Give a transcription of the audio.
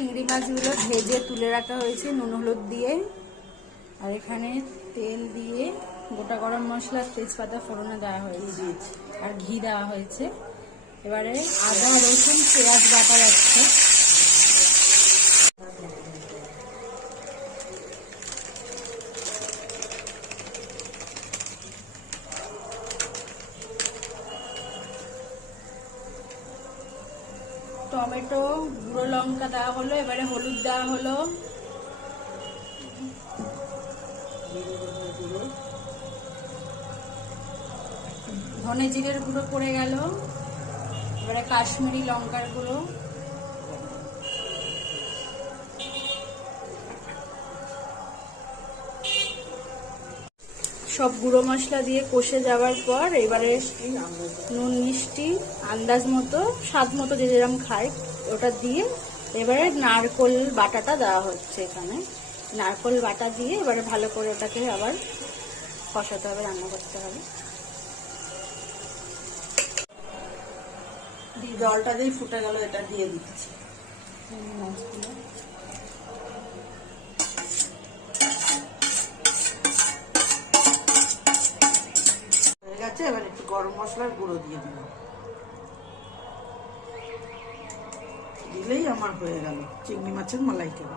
চিংড়ি মাছগুলো ভেজে তুলে রাখা হয়েছে নুন হলুদ দিয়ে। আর এখানে তেল দিয়ে গোটা গরম মশলা তেজপাতা ফোড়নে দেওয়া হয়েছে আর ঘি দেওয়া হয়েছে। এবারে আদা রসুন পেঁয়াজ বাটা যাচ্ছে। টমেটো গুঁড়ো লঙ্কা দেওয়া হলো, এবারে হলুদ দেওয়া হলো, ধনে জিরের গুঁড়ো পড়ে গেল, এবারে কাশ্মীরি লঙ্কার গুঁড়ো, সব গুঁড়ো মশলা দিয়ে কষে যাওয়ার পর এবারে নুন মিষ্টি আন্দাজ মতো স্বাদ মতো যে যেরকম খায় ওটা দিয়ে এবারে নারকোল বাটাটা দেওয়া হচ্ছে। এখানে নারকোল বাটা দিয়ে এবারে ভালো করে ওটাকে আবার কষাতে হবে, রান্না করতে হবে। জলটা দিয়ে ফুটে গেল, এটা দিয়ে দিচ্ছি মাছগুলো। হয়ে গেছে, এবার একটু গরম মশলার গুঁড়ো দিয়ে দিলাম, দিলেই আমার হয়ে গেল চিংড়ি মাছের মালাইকারি।